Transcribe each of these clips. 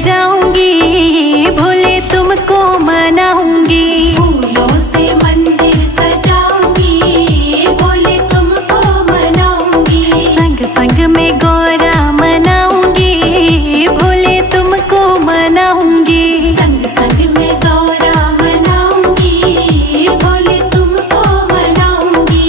सजाऊंगी, भोले तुमको मनाऊंगी। फूलों से मंदिर सजाऊंगी, भोले तुमको मनाऊंगी। संग संग में गौरा मनाऊंगी, भोले तुमको मनाऊंगी। संग संग में गौरा मनाऊंगी, भोले तुमको मनाऊंगी।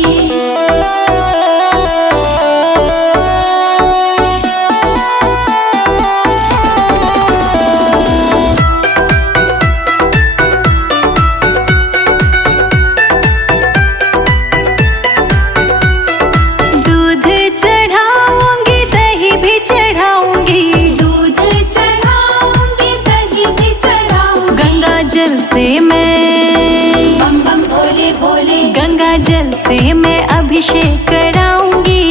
दूध चढ़ाऊंगी, दही भी चढ़ाऊंगी। दूध चढ़ाऊंगी, दही भी चढ़ाऊंगी। गंगा जल से मैं बम बम भोले भोले। गंगा जल से मैं अभिषेक कराऊंगी,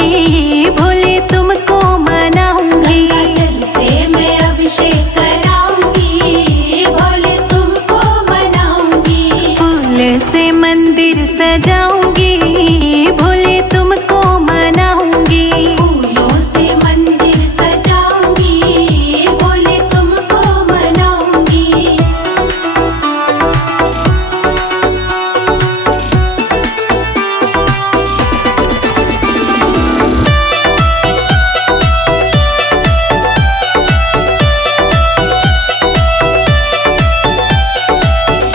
भोले तुमको मनाऊंगी। गंगा जल से मैं अभिषेक कराऊंगी, भोले तुमको मनाऊंगी। फूल से मंदिर सजाऊंगी, भोले तुमको मनाऊंगी। फूलों से मंदिर सजाऊंगी, भोले तुमको मनाऊंगी।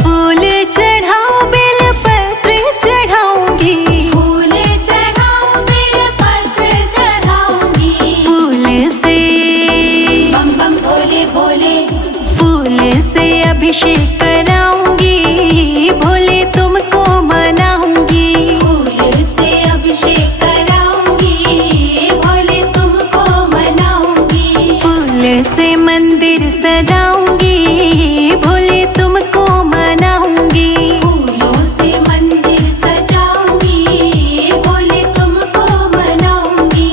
फूल चढ़ाओ, बेल पत्र चढ़ाऊंगी। फूल चढ़ाऊं, बेल पत्र चढ़ाऊंगी। फूल से बम बम भोले भोले। फूल से अभिषेक कराऊंगी, भोले तुमको मनाऊंगी। फूल से अभिषेक कराऊंगी, भोले तुमको मनाऊंगी। फूल से मंदिर सजाऊंगी, भोले तुमको मनाऊंगी। फूलों से मंदिर सजाऊंगी, भोले तुमको मनाऊंगी।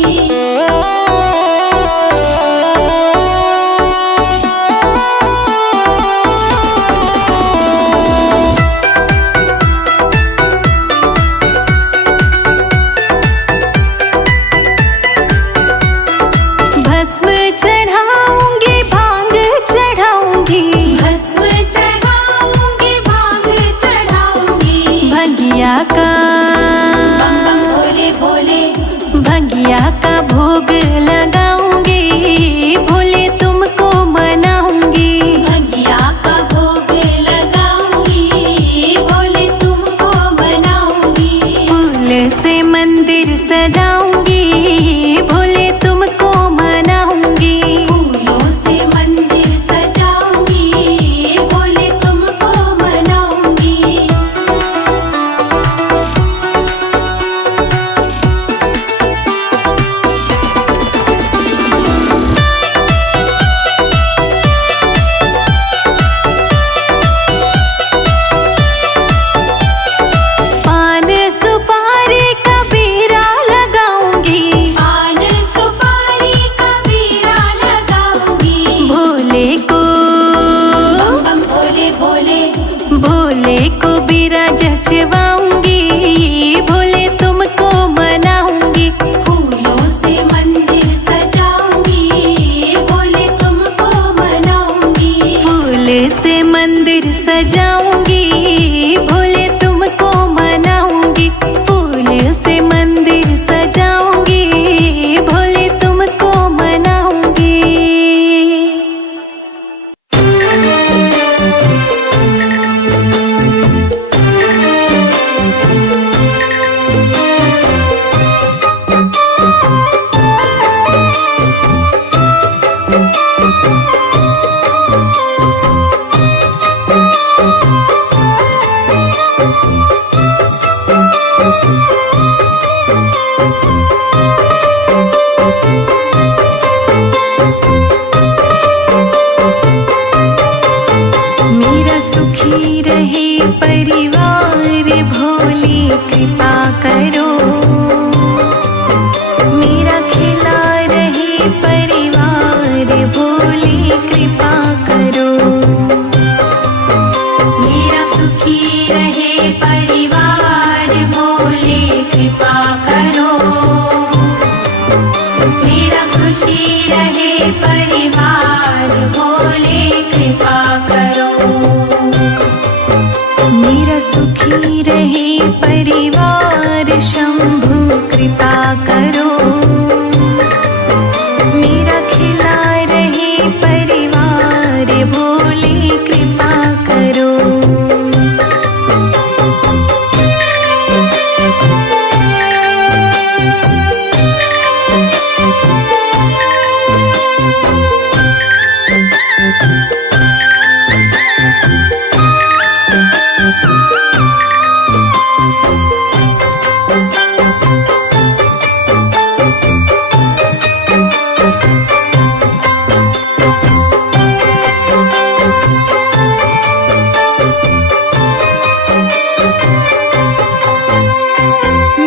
भस्म चढ़ाऊंगी, भांग चढ़ाऊंगी। भस्म चढ़ाऊंगी, भांग चढ़ाऊंगी। भंगिया का बम बम भोले भोले। भंगिया का भोग लगाऊंगी, भोले तुमको मनाऊंगी। भंगिया का भोग लगाऊंगी, भोले तुमको मनाऊंगी। फूल से मंदिर सजाऊंगी, भोले तुमको मनाऊंगी। फूलों से मंदिर सजाऊंगी, भोले तुमको मनाऊंगी। पान सुपारी का बीरा लगाऊंगी, पान सुपारी का बीरा लगाऊंगी। भोले को बम बम भोले भोले। भोले को बीरा जचवाऊंगी, भोले तुमको मनाऊंगी। फूलों से मंदिर सजाऊंगी, भोले तुमको मनाऊंगी। फूल से मंदिर सजाऊंगी, भोले तुमको मनाऊंगी। फूल से मंदिर सजाऊंगी, भोले तुमको मनाऊंगी।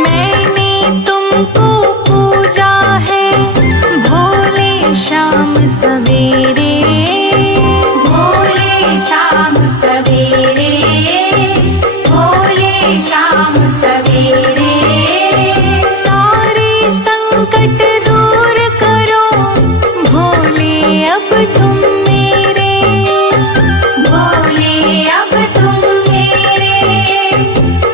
मैंने तुमको पूजा है भोले शाम सवेरे, भोले शाम सवेरे, भोले शाम सवेरे। सारे संकट दूर करो भोले अब तुम मेरे, भोले अब तुम मेरे,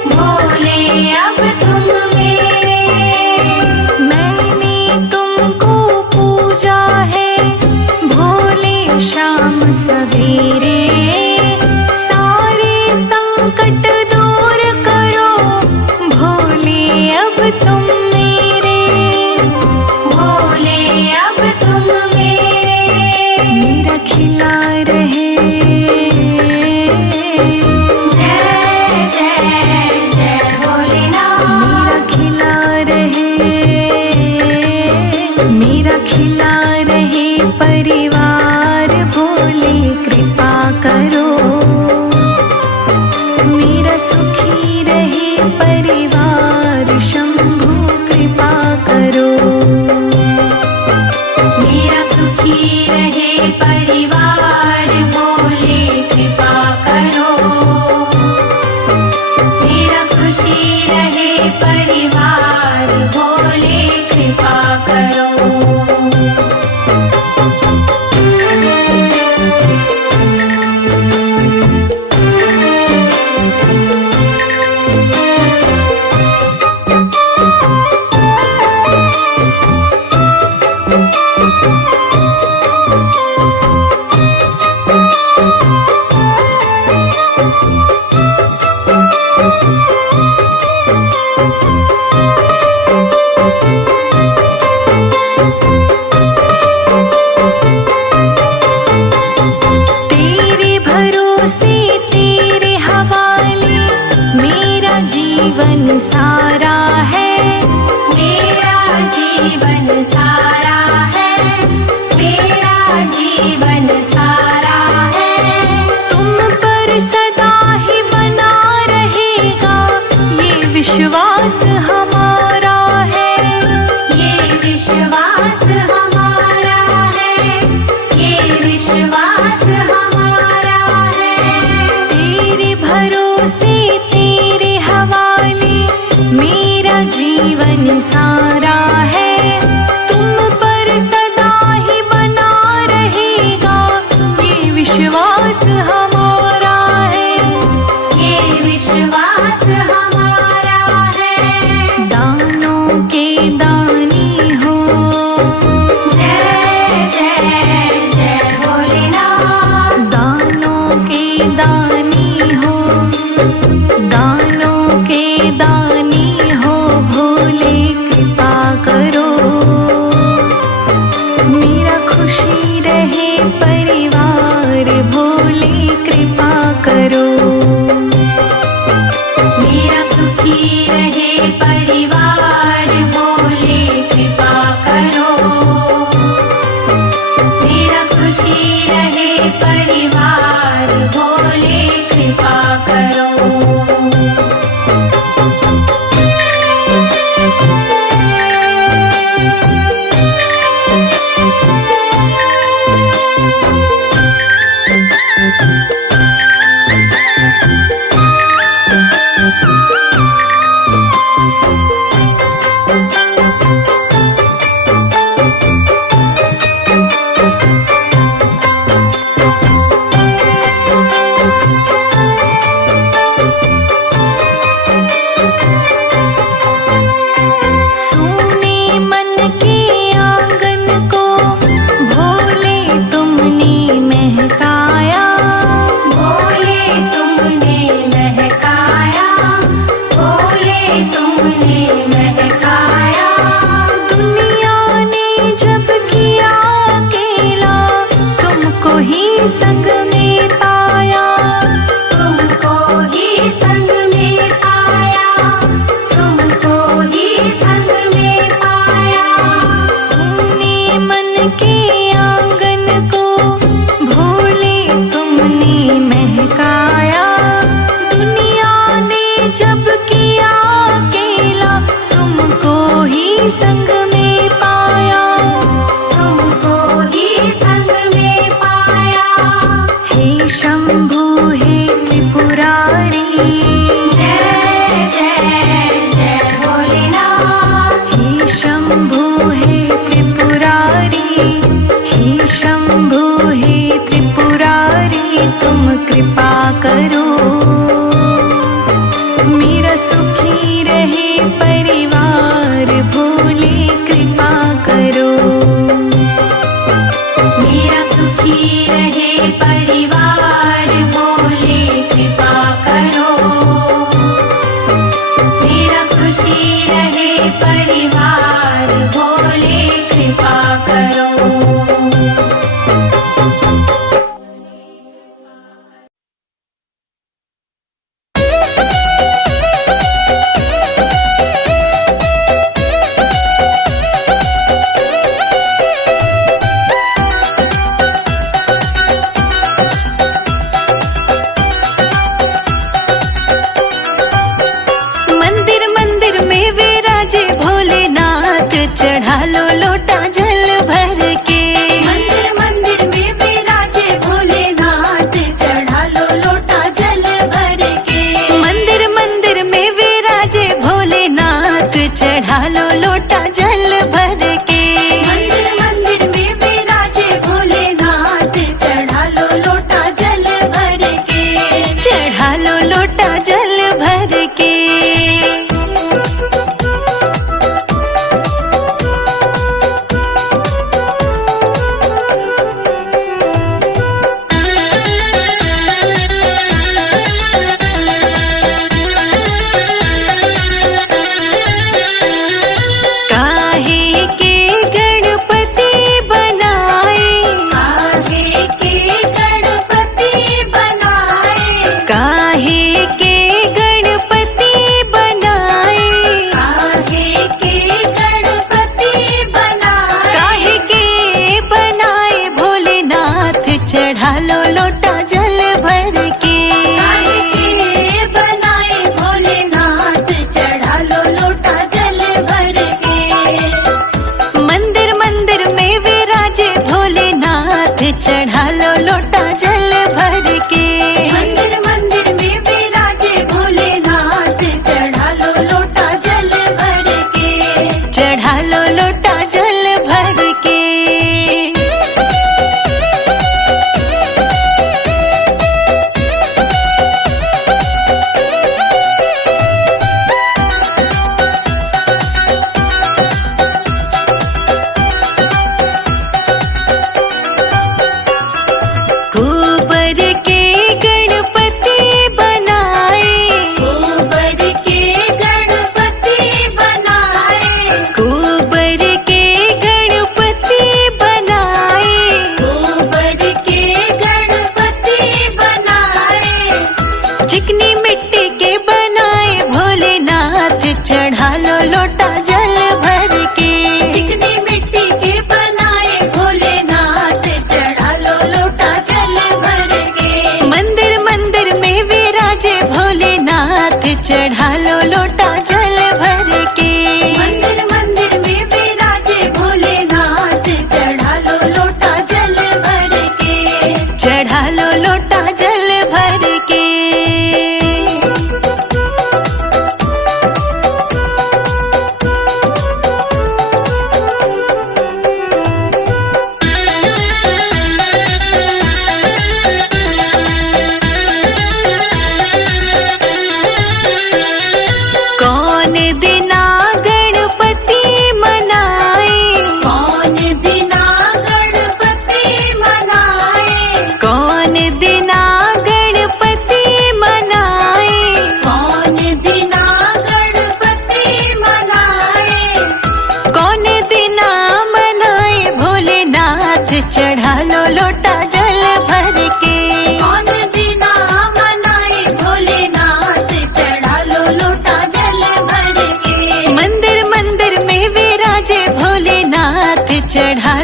भोले अब तुम मेरे। मैंने तुमको पूजा है भोले शाम सवेरे, सारे संकट दूर करो भोले अब तुम मेरे, भोले अब तुम मेरे। मेरा खिला रहे जय जय जय भोलेनाथ। मेरा खिला रहे, मेरा खिला रहे परिवार भोले कृपा करो, मेरा सुखी रहे परिवार शंभु कृपा करो, मेरा सुखी रहे परिवार भोले कृपा करो, मेरा खुशी रहे परिवार भोले कृपा करो। तेरे भरोसे तेरे हवाले मेरा जीवन सारा है, मेरा जीवन सारा है, मेरा जीवन सारा है। तुम पर सदा ही बना रहेगा ये विश्वास हमारा है, ये विश्वास हमारा है, ये विश्वास हमारा है। तेरे भरोसे तेरे हवाले मेरा जीवन सारा है, तुम पर सदा ही बना रहेगा ये विश्वास हमारा है, ये विश्वास हमारा है। दानों के दानी हो, जय जय जय भोलेनाथ। दानों के दानी हो, दानों के दानी हो भोले कृपा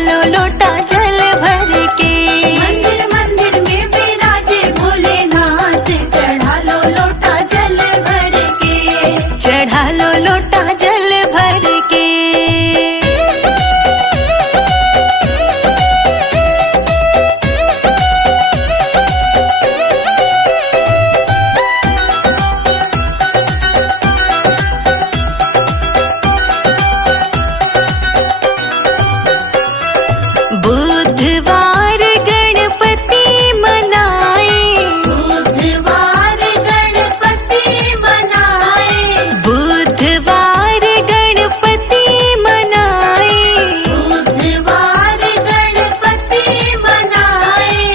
लो लोटा जल भर के। मंदिर मंदिर में विराजे भोलेनाथ, चढ़ा लो लोटा जल भर के। चढ़ा लो लोटा जल भर के। बुधवार गणपति मनाए, बुधवार गणपति मनाए, बुधवार गणपति मनाए। बुधवार गणपति मनाए।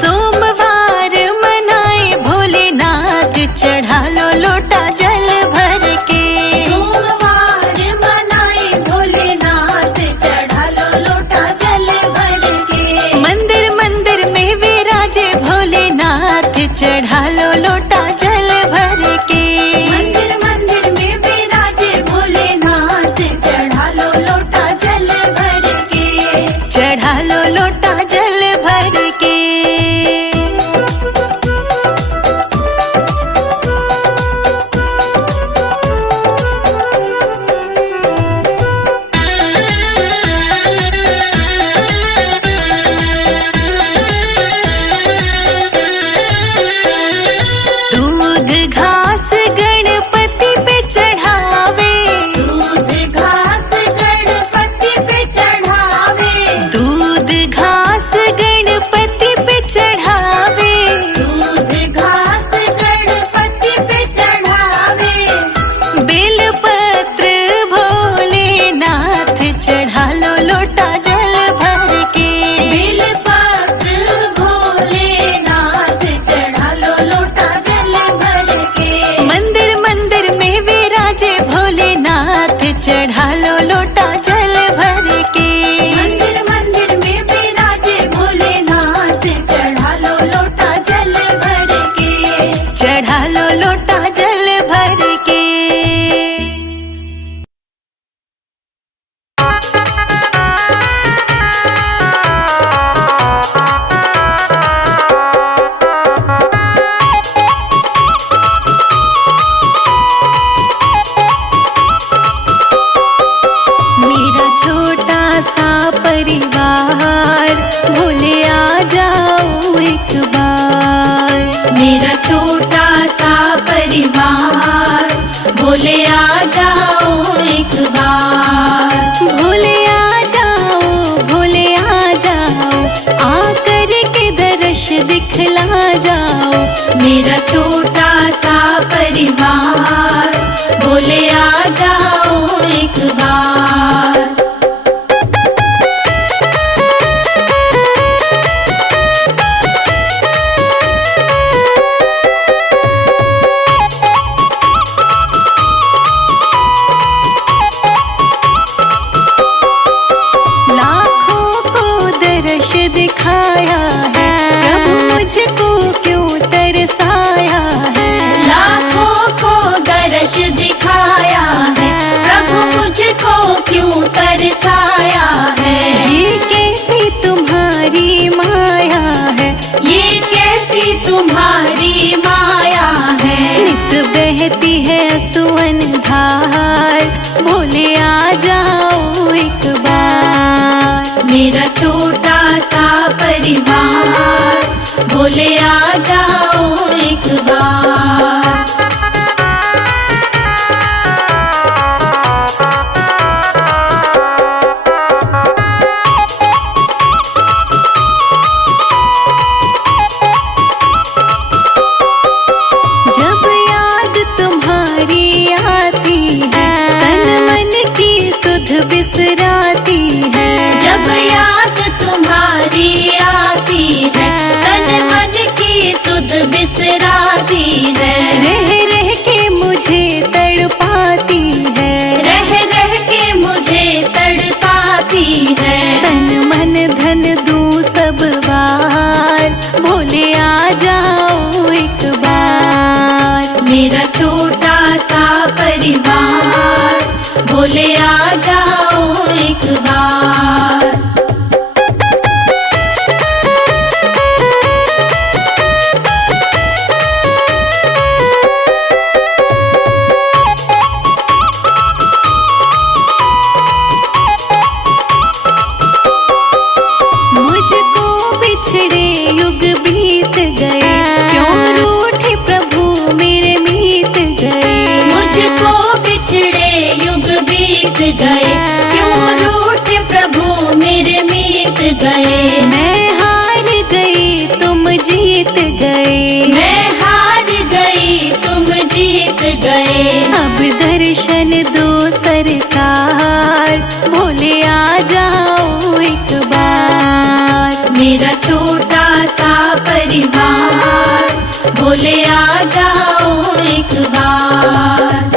सोमवार मनाए भोलेनाथ, चढ़ा लो लोटा जल भर के। सोमवार मनाए भोलेनाथ, चढ़ा लो लोटा जल भर के। मंदिर मंदिर में विराजे भोलेनाथ, चढ़ा लो लोटा जल भर के। मंदिर मंदिर में विराजे भोलेनाथ, चढ़ा लो लोटा जल भर के। चढ़ा लो लोटा जल भर के। दूध घास गणपति पे चढ़ावे, दूध घास गणपति पे चढ़ावे। दूध घास गणपति पे चढ़ावे। दूध घास गणपति पे चढ़ावे। बेलपत्र भोलेनाथ, चढ़ा लो लोटा जल भर के। बेलपत्र भोलेनाथ, चढ़ा लो लोटा जल भर के। मंदिर मंदिर में विराजे भोलेनाथ, चढ़ा लो लोटा जल भर के। मंदिर मंदिर में विराजे भोलेनाथ, चढ़ा लो लोटा जल भर के। चढ़ा लो लोटा जल भर के। मेरा छोटा सा परिवार, भोले आ जाओ एक बार। मेरा छोटा सा परिवार, भोले आ जाओ एक बार। भोले आ जाओ, भोले आ जाओ, आकर के दर्श दिखला जाओ। मेरा छोटा सा परिवार, भोले आ जाओ एक बार। लाखों को दर्श दिखाया है, प्रभु मुझको क्यों तरसाया है। लाखों को दर्श दिखाया है, प्रभु मुझको क्यों तरसाया है। ये कैसी तुम्हारी माया है, ये कैसी तुम्हारी माया है। नित बहती है सुवन धार, भोले आ जाओ एक बार। मेरा छोटा सा परिवार, भोले आ जाओ एक बार। जब याद तुम्हारी आती है, तन मन की सुध बिसराती है। जब याद तुम्हारी आती है, तन मन की सुध बिसराती गए, क्यों रूठे प्रभु मेरे मीत गए। मैं हार गई तुम जीत गए, मैं हार गई तुम जीत गए। अब दर्शन दो सरकार, भोले आ जाओ एक बार। मेरा छोटा सा परिवार, भोले आ जाओ एक बार।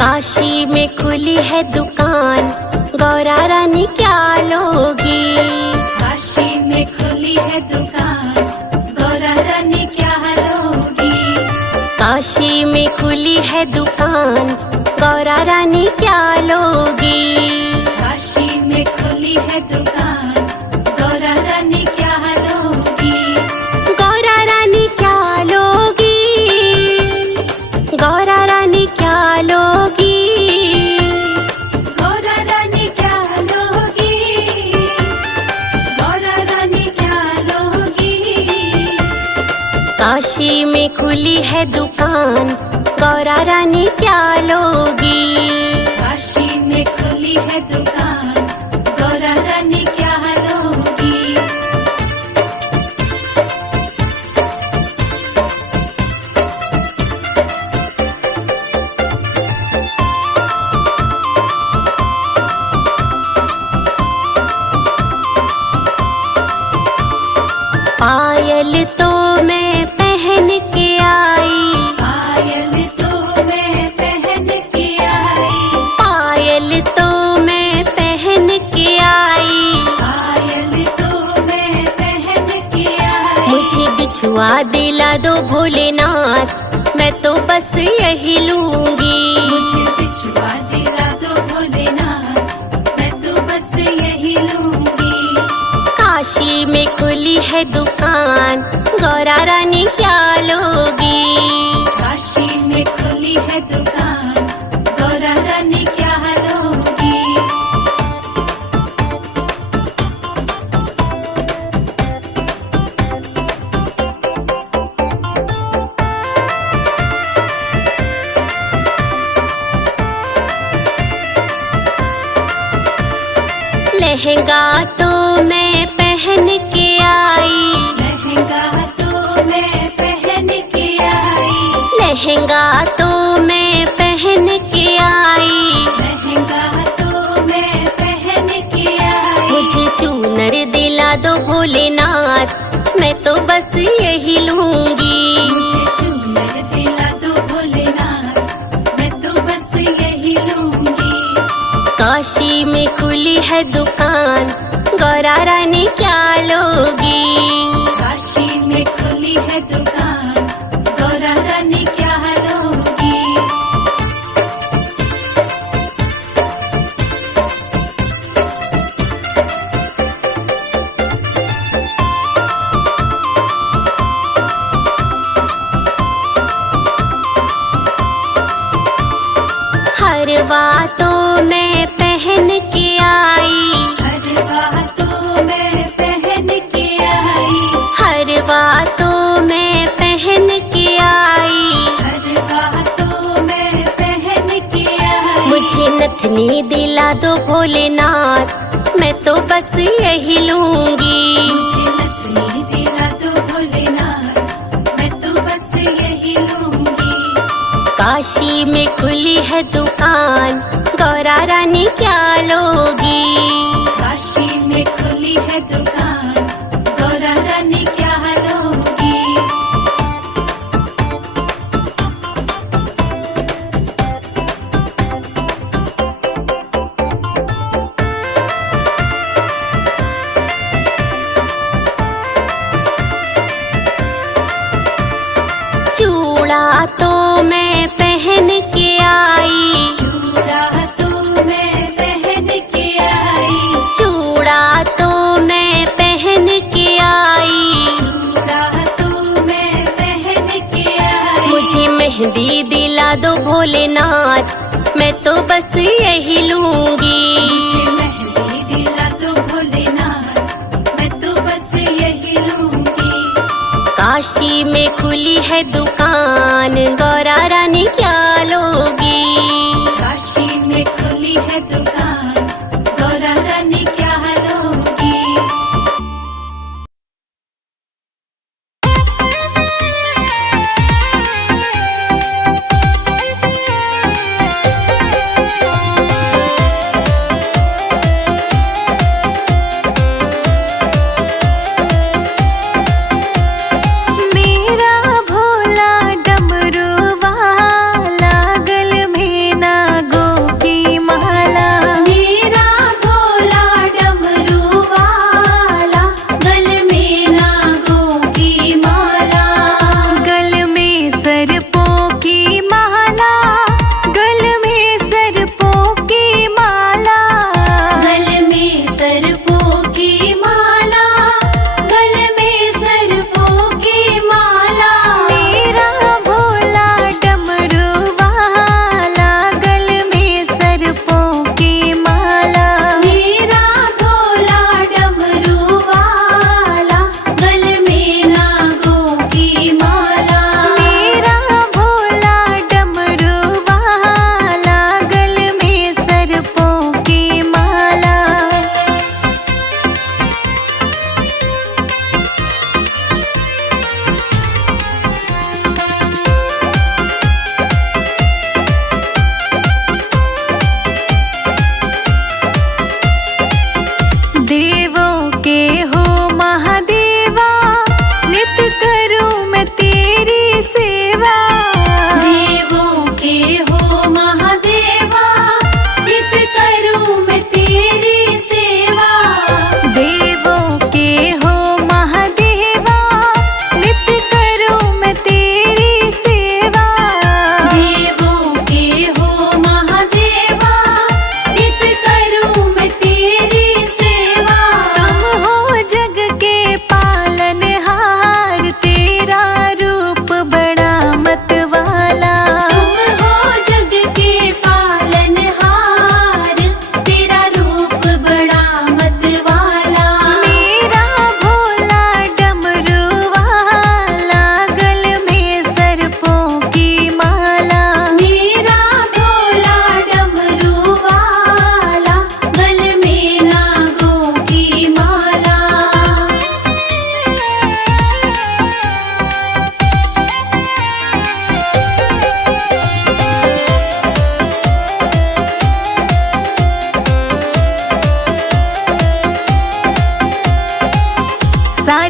काशी में खुली है दुकान, गौरा रानी क्या लोगी। काशी में खुली है दुकान, गौरा रानी क्या लोगी। काशी में खुली है दुकान, गौरा रानी क्या लोगी। काशी में खुली है दुकान, गौरा रानी क्या लोगी। गौरा रानी क्या लोगी, गौरा रानी क्या लोगी। गौरा रानी क्या लोगी, गौरा रानी क्या लोगी। काशी में खुली है दुकान, गौरा रानी क्या लोगी। काशी में खुली है दुकान, गौरा रानी क्या लोगी। पायल तो मैं पहन के आई, पायल तो मैं पहन के आई। पायल तो मैं पहन के आई। पायल तो मैं पहन के आई। मुझे बिछुआ दिला दो भोलेनाथ, मैं तो बस यही लूंगी। मुझे बिछुआ दिला दो भोलेनाथ, मैं तो बस यही लूंगी। काशी में खुली है दुकान, गौरा रानी क्या लोगी। काशी में खुली है दुकान, गौरा रानी क्या लोगी। लहंगा तो मैं पहन के आई। लहंगा तो मैं पहन के आई। लहंगा तो मैं पहन के आई। लहंगा तो मैं पहन के आई। मुझे चूनर दिला दो भोलेनाथ, मैं तो बस यही लूंगी। मुझे चूनर दिला दो भोलेनाथ, मैं तो बस यही लूंगी। काशी में खुली है दुकान, गौरा रानी क्या लोगी। काशी में खुली है दुकान, गौरा रानी क्या लोगी। हरवा तो मैं पहन के आई। हरवा तो मैं पहन के आई। हरवा तो मैं पहन के आई। हरवा तो मैं पहन के आई। मुझे नथनी दिला दो भोलेनाथ, मैं तो बस यही लूंगी। मुझे नथनी दिला दो भोलेनाथ, मैं तो बस यही लूंगी। काशी में खुली है दुकान, गौरा रानी क्या लोगी। काशी में खुली है दुकान, गौरा रानी क्या लोगी। चूड़ा तो मैं पहन के आई। चूड़ा तो मैं पहन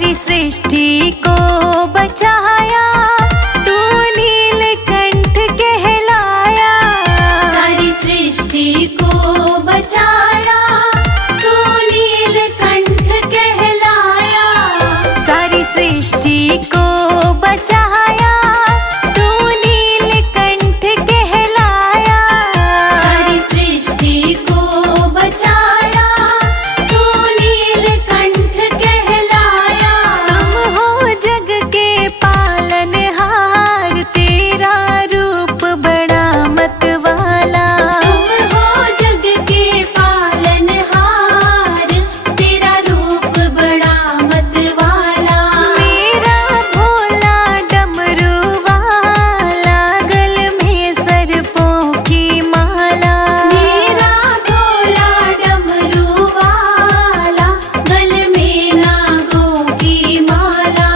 सारी सृष्टि को बचाया, तू नीलकंठ कहलाया। सारी सृष्टि को बचाया, तू नीलकंठ कहलाया। सारी सृष्टि को बचाया, तू नीलकंठ कहलाया। सारी सृष्टि को बचाया, तू नीलकंठ कहलाया। तुम हो जग के पालनहार, तेरा रूप बड़ा मतवाला। तुम हो जग के पालनहार, तेरा रूप बड़ा मतवाला। मेरा भोला डमरू वाला, गल में सर्पों की माला। मेरा भोला डमरू वाला, गल में नागों की माला।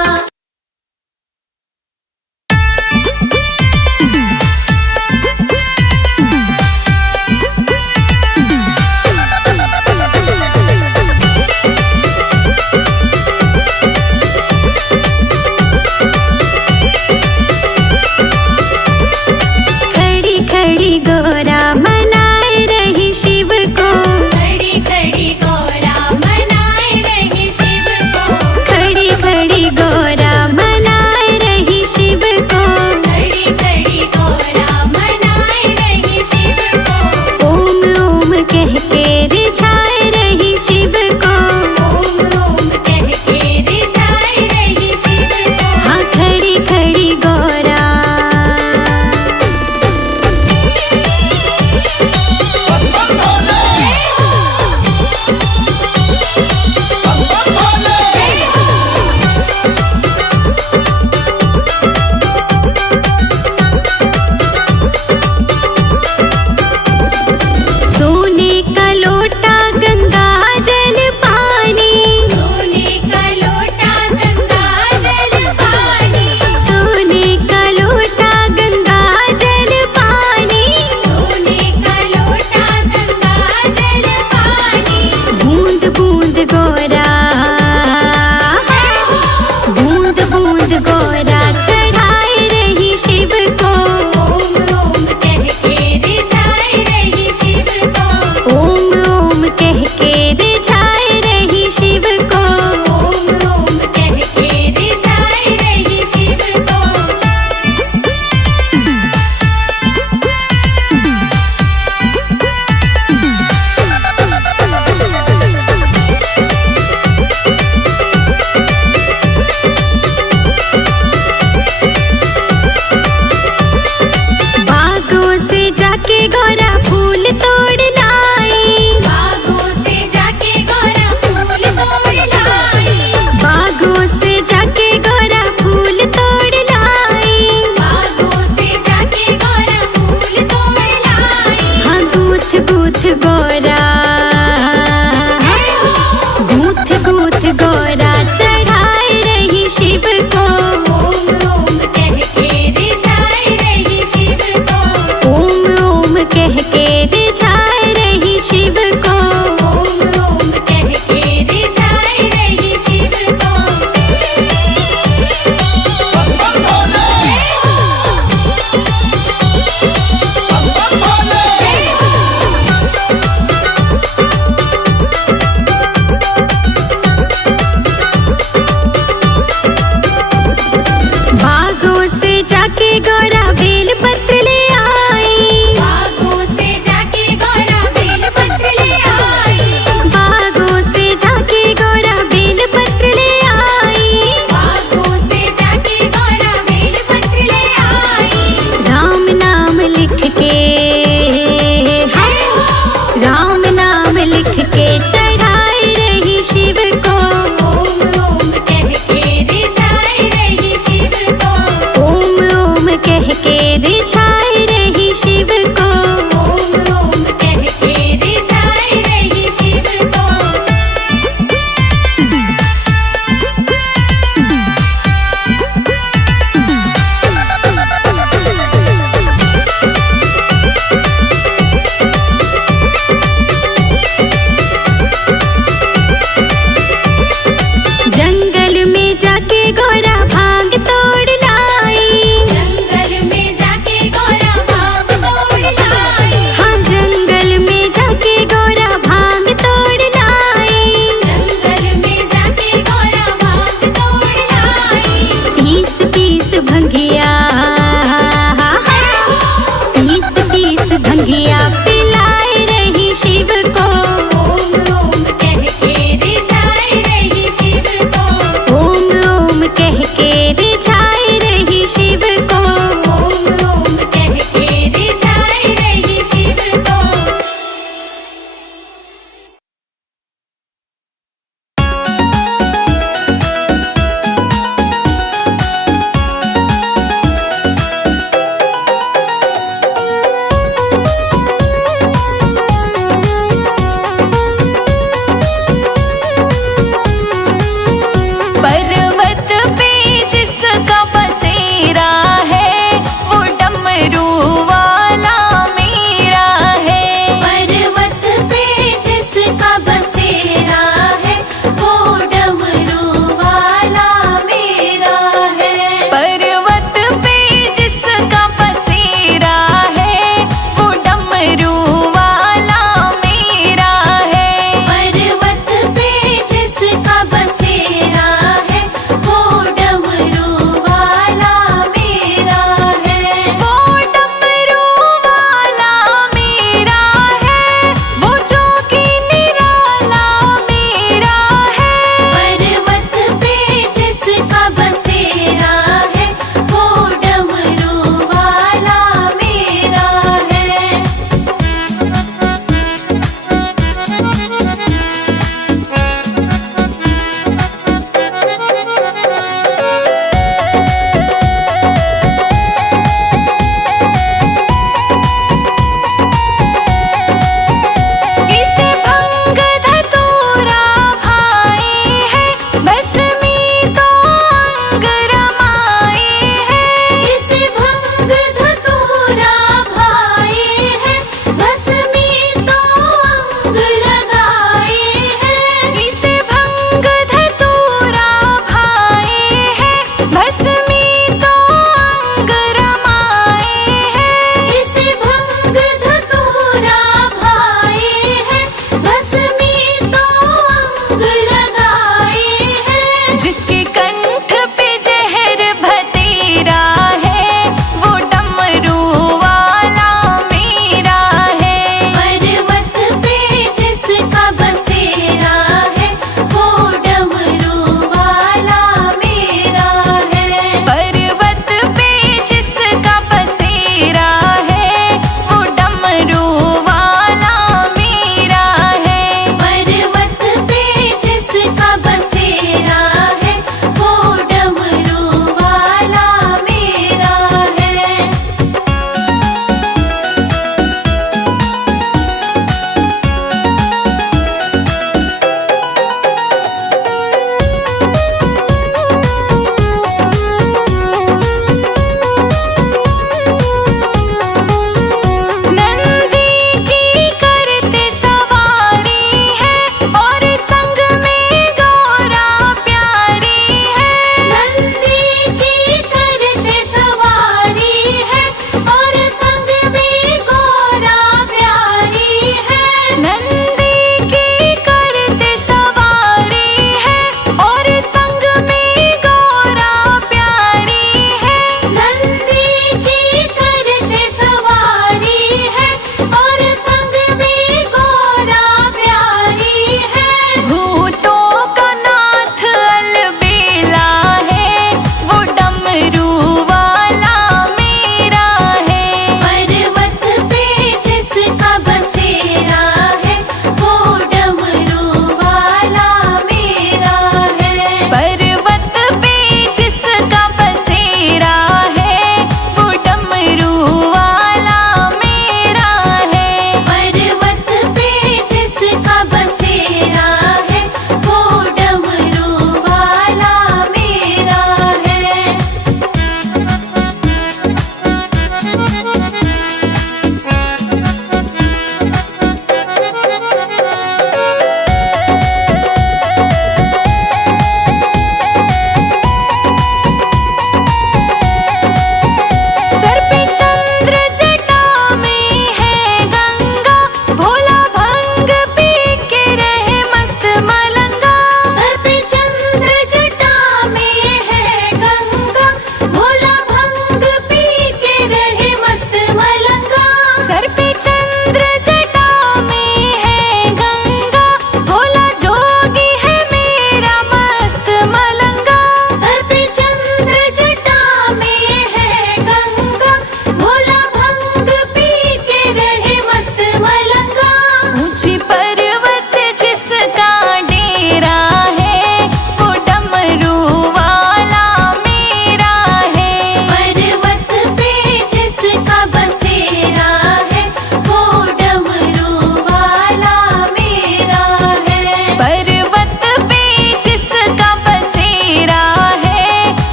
खड़ी खड़ी गोरा मनाए रही शिव को, खड़ी खड़ी गोरा मनाए रही शिव को। खड़ी खड़ी गोरा मनाए रही शिव को। खड़ी खड़ी गोरा मनाए रही शिव को। ओम ओम कह के रिझाए रही शिव को। ओम ओम कह के रिझाए रही शिव को। हाँ खड़ी खड़ी गोरा। सोने का लोटा गंगा जल पानी, सोने का लोटा गंगा जल पानी। सोने का लोटा गंगा जल पानी। सोने का लोटा गंगा जल पानी। बूंद बूंद गोरा, बूंद बूंद गोरा चढ़ाए रही शिव को। ओम ओम कह के रिझाए रही शिव को। ओम ओम कह के रिझाए रही शिव को। ओम ओम कह के रिझाए रही शिव को। बागों से जाके गोरा फूल तोड़ लाई। बागों से जाके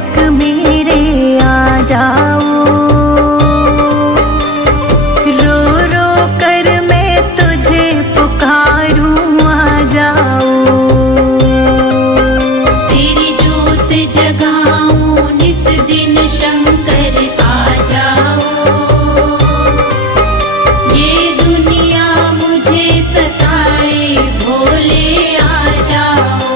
रक्षक मेरे आ जाओ। रो रो कर मैं तुझे पुकारूं, आ जाओ। तेरी ज्योत जगाऊं निस दिन शंकर आ जाओ। ये दुनिया मुझे सताए भोले आ जाओ।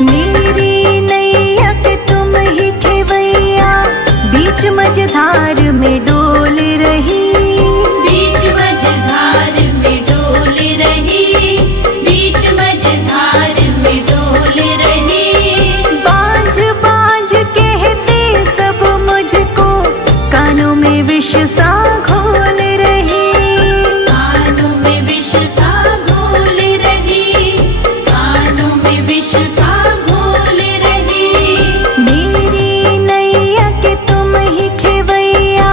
मेरी नैया के तुम ही खेवैया, बीच मझधार में डोल रही। बीच मझधार में डोल रही, बीच मझधार में डोल रही। बांझ बांझ कहते सब मुझको, कानों में विष सा घोल रही। कानों में विष सा घोल रही, कानों में विष सा घोल रही। मेरी नैया के तुम ही खेवैया,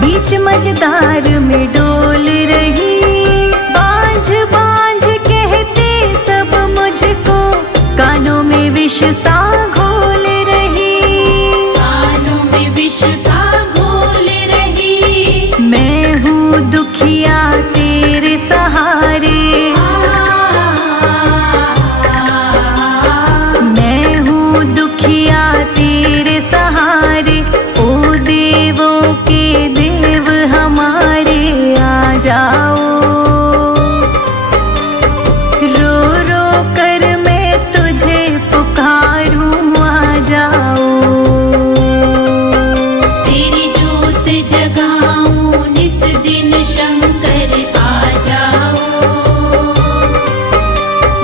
बीच मझधार में डोल रही। बांझ बांझ कहते सब मुझको, कानों में विष सा घोल रही। कानों में विष सा घोल रही। मैं हूँ दुखिया तेरे सहारे, मैं हूँ दुखिया तेरे सहारे। ओ देवों के देव हमारे आ जाओ। रो रो कर मैं तुझे पुकारूं, आ जाओ। तेरी ज्योत जगाऊं निस दिन शंकर आ जाओ।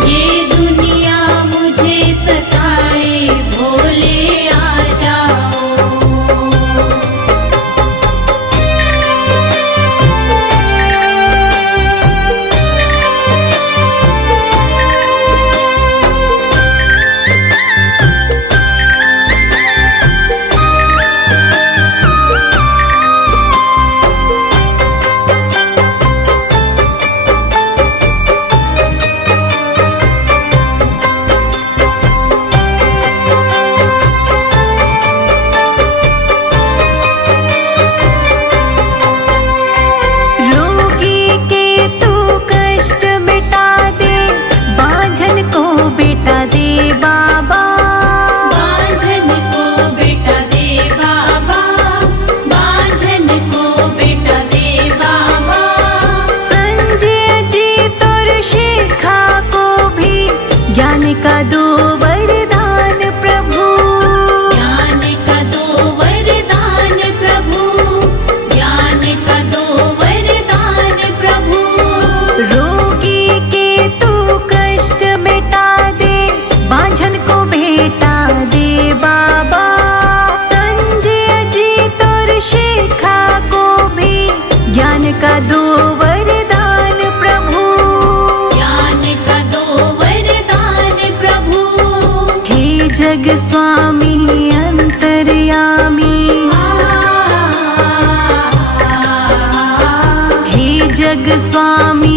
ये दुनिया मुझे सताए भोले आ जाओ। रोगी के तू कष्ट मिटा दे, बांझन को बेटा दे बाबा। बांझन को बेटा दे बाबा, बांझन को बेटा दे बाबा। संजय जी तोर शिखा को भी ज्ञान का दो वरदान प्रभु। ज्ञान का दो वरदान प्रभु, ज्ञान का दो वरदान प्रभु। रोगी के तू कष्ट मिटा दे, बांझन को बेटा दे बाबा। संजय जी तोर शिखा को भी ज्ञान का दो वरदान प्रभु। ज्ञान का दो वरदान प्रभु। हे जग स्वामी अंतर्यामी, हे जग स्वामी